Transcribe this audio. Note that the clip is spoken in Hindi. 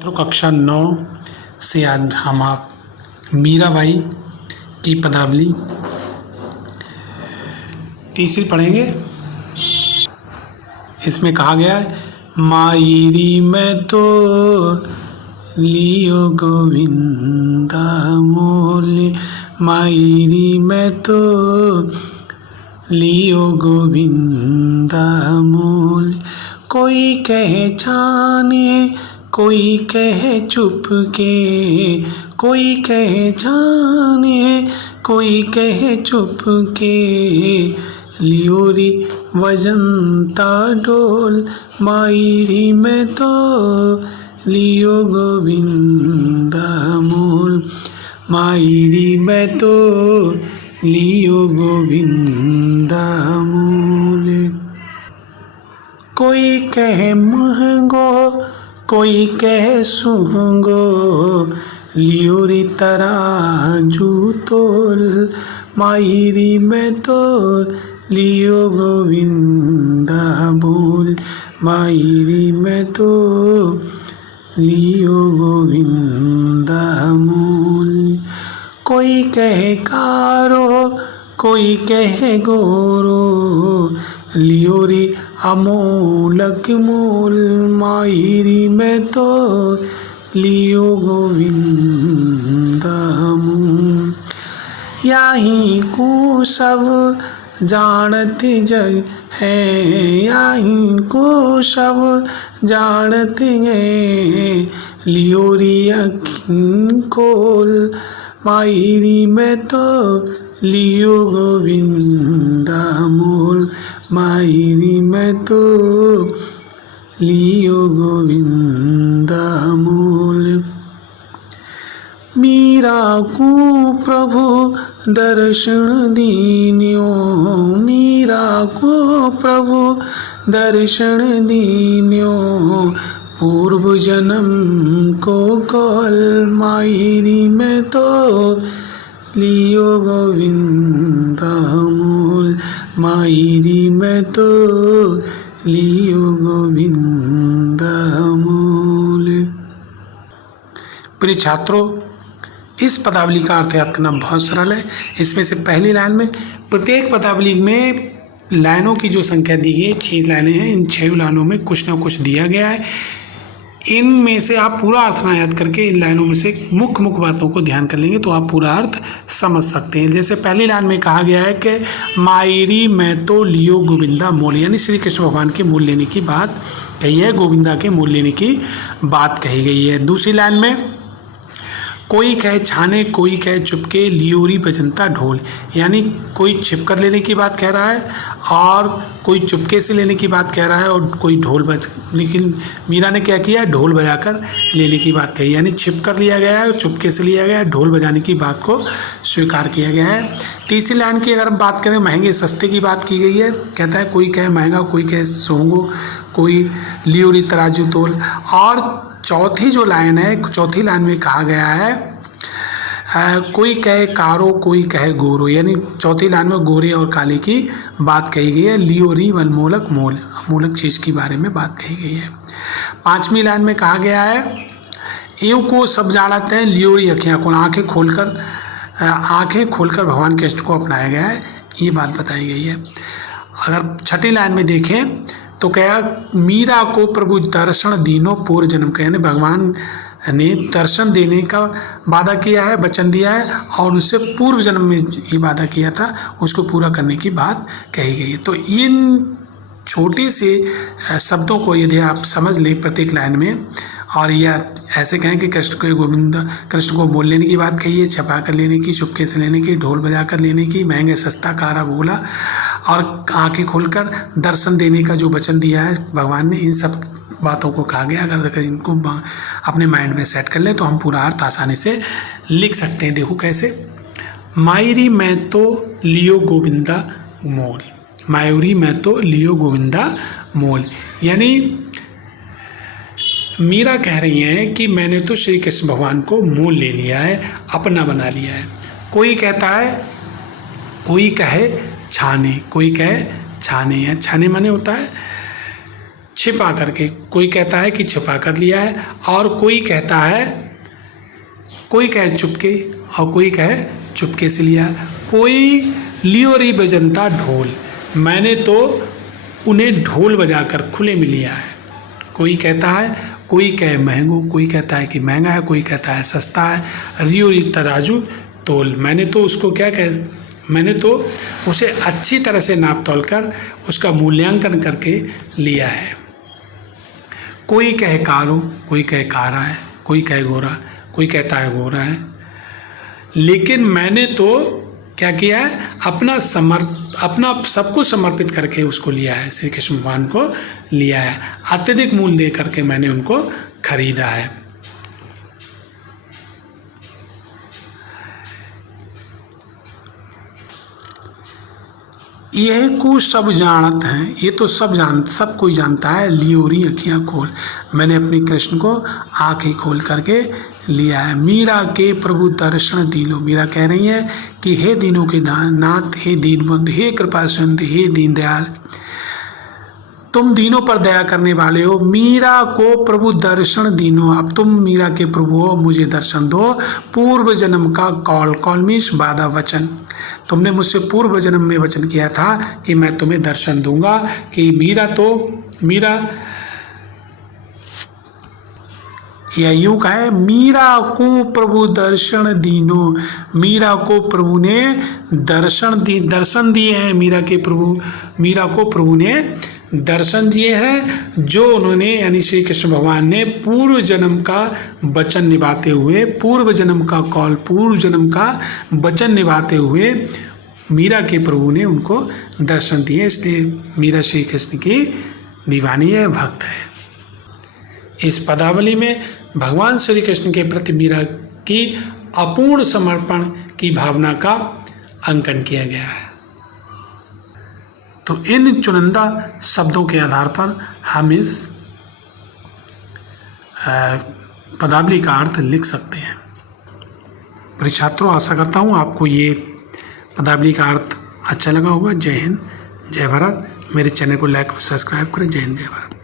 छात्रों कक्षा 9 से आज हम आप मीराबाई की पदावली तीसरी पढ़ेंगे। इसमें कहा गया है, मायरी में तो लियो गोविंदा मोले, मायरी में तो लियो गोविंदा मोले। कोई कहे जाने, कोई कहे चुप के, कोई कहे जाने, कोई कहे चुप के। लियोरी वजंता डोल, मायरी में तो लियो गोविंदा मोल, मायरी में तो लियो गोविंदा मोल। कोई कहे महंगो, कोई कहे सुहंगो, लियोरी तराजू तोल, मायरी में तो लियो गोविंदा बोल, मायरी में तो लियो गोविंदा मोल। कोई कहे कारो, कोई कहे गोरो, लियोरी अमोलक मोल, मायरी में तो लियो गोविंदा मोल। याही को सब जानत जग है, याही को सब जानत है, लियोरी अखिन खोल, मायरी में तो लियो गोविंदा मोल, मायरी में तो लियो गोविंदा मोल। मीरा को प्रभु दर्शन दीन्यो, मीरा को प्रभु दर्शन दीन्यो, पूर्व जन्म को कॉल, मायरी में तो लियो गोविंदा मोल, मायरी में तो लियो गोविंदा मोल। प्रिय छात्रों, इस पदावली का अर्थ याद करना बहुत सरल है। इसमें से पहली लाइन में, प्रत्येक पदावली में लाइनों की जो संख्या दी गई है 6 लाइनें हैं। इन 6 लाइनों में कुछ ना कुछ दिया गया है। इनमें से आप पूरा अर्थ ना याद करके इन लाइनों में से मुख्य बातों को ध्यान कर लेंगे तो आप पूरा अर्थ समझ सकते हैं। जैसे पहली लाइन में कहा गया है कि मायरी में तो लियो गोविंदा मोल, यानी श्री कृष्ण भगवान के मोल लेने की बात कही है, गोविंदा के मोल लेने की बात कही गई है। दूसरी लाइन में, कोई कहे छाने, कोई कहे चुपके, लियोरी बजंता ढोल, यानी कोई छिप कर लेने की बात कह रहा है और कोई चुपके से लेने की बात कह रहा है और कोई ढोल बज, लेकिन मीरा ने क्या किया, ढोल बजाकर लेने की बात कही, यानी छिप कर लिया गया है, चुपके से लिया गया है, ढोल बजाने की बात को स्वीकार किया गया है। तीसरी लाइन की अगर हम बात करें, महंगे सस्ते की बात की गई है। कहता है कोई कहे महंगा, कोई कहे सोंगो, कोई लियोरी तराजू तोल। और चौथी जो लाइन है, चौथी लाइन में कहा गया है कोई कहे कारो, कोई कहे गोरो, यानी चौथी लाइन में गोरे और काले की बात कही गई है। लियोरी वनमोलक मोल, अमोलक चीज़ के बारे में बात कही गई है। पांचवी लाइन में कहा गया है, एव को सब जानते हैं, लियोरी अखियाँ को, आँखें खोलकर भगवान कृष्ण को अपनाया गया है, ये बात बताई गई है। अगर छठी लाइन में देखें तो क्या, मीरा को प्रभु दर्शन दीनो पूर्व जन्म का, यानी भगवान ने दर्शन देने का वादा किया है, वचन दिया है और उससे पूर्व जन्म में ये वादा किया था, उसको पूरा करने की बात कही गई है। तो इन छोटे से शब्दों को यदि आप समझ लें प्रत्येक लाइन में, और यह ऐसे कहें कि कृष्ण को गोविंद, कृष्ण को मोल लेने की बात कही है, छपा कर लेने की, चुपके से लेने की, ढोल बजा कर लेने की, महंगे सस्ता कारा बोला और आंखें खोलकर दर्शन देने का जो वचन दिया है भगवान ने, इन सब बातों को कहा गया। अगर इनको अपने माइंड में सेट कर लें तो हम पूरा अर्थ आसानी से लिख सकते हैं। देखो कैसे, मायरी में तो लियो गोविंदा मोल, मायूरी में तो लियो गोविंदा मोल, यानी मीरा कह रही हैं कि मैंने तो श्री कृष्ण भगवान को मोल ले लिया है, अपना बना लिया है। कोई कहता है, कोई कहे छाने, कोई कहे छाने, या छाने माने होता है छिपा करके, कोई कहता है कि छिपा कर लिया है, और कोई कहे चुपके, और कोई कहे चुपके से लिया। कोई लियो री बजंता ढोल, मैंने तो उन्हें ढोल बजाकर खुले में लिया है। कोई कहता है, कोई कहे महंगो, कोई कहता है कि महंगा है, कोई कहता है सस्ता है। रियो री तराजू तोल, मैंने तो उसे अच्छी तरह से नाप तोल कर उसका मूल्यांकन करके लिया है। कोई कहे कारो, कोई कहे कारा है, कोई कहे गोरा, कोई कहता है गोरा है। लेकिन मैंने तो क्या किया है, अपना सब कुछ समर्पित करके उसको लिया है, श्री कृष्ण भगवान को लिया है। अत्यधिक मूल्य दे करके मैंने उनको खरीदा है। यह कुछ सब जानत हैं, ये तो सब कोई जानता है। लियोरी अखियाँ खोल, मैंने अपने कृष्ण को आँखें खोल करके लिया है। मीरा के प्रभु दर्शन दीलो, मीरा कह रही है कि हे दीनों के नाथ, हे दीनबंधु, हे कृपा सिंधु, हे दीनदयाल, तुम दीनों पर दया करने वाले हो। मीरा को प्रभु दर्शन दीनो, अब तुम मीरा के प्रभु हो, मुझे दर्शन दो। पूर्व जन्म का कौल मीश वादा वचन, तुमने मुझसे पूर्व जन्म में वचन किया था कि मैं तुम्हें दर्शन दूंगा। कि मीरा या यूं कहे, मीरा को प्रभु दर्शन दीनो, मीरा को प्रभु ने दर्शन दिए हैं। मीरा को प्रभु ने दर्शन दिए हैं, जो उन्होंने यानी श्री कृष्ण भगवान ने पूर्व जन्म का वचन निभाते हुए, पूर्व जन्म का वचन निभाते हुए मीरा के प्रभु ने उनको दर्शन दिए। इसलिए मीरा श्री कृष्ण की दीवानी है, भक्त है। इस पदावली में भगवान श्री कृष्ण के प्रति मीरा की अपूर्ण समर्पण की भावना का अंकन किया गया है। तो इन चुनिंदा शब्दों के आधार पर हम इस पदावली का अर्थ लिख सकते हैं। प्रिय छात्रों, आशा करता हूँ आपको ये पदावली का अर्थ अच्छा लगा होगा। जय हिंद, जय भारत। मेरे चैनल को लाइक और सब्सक्राइब करें। जय हिंद, जय भारत।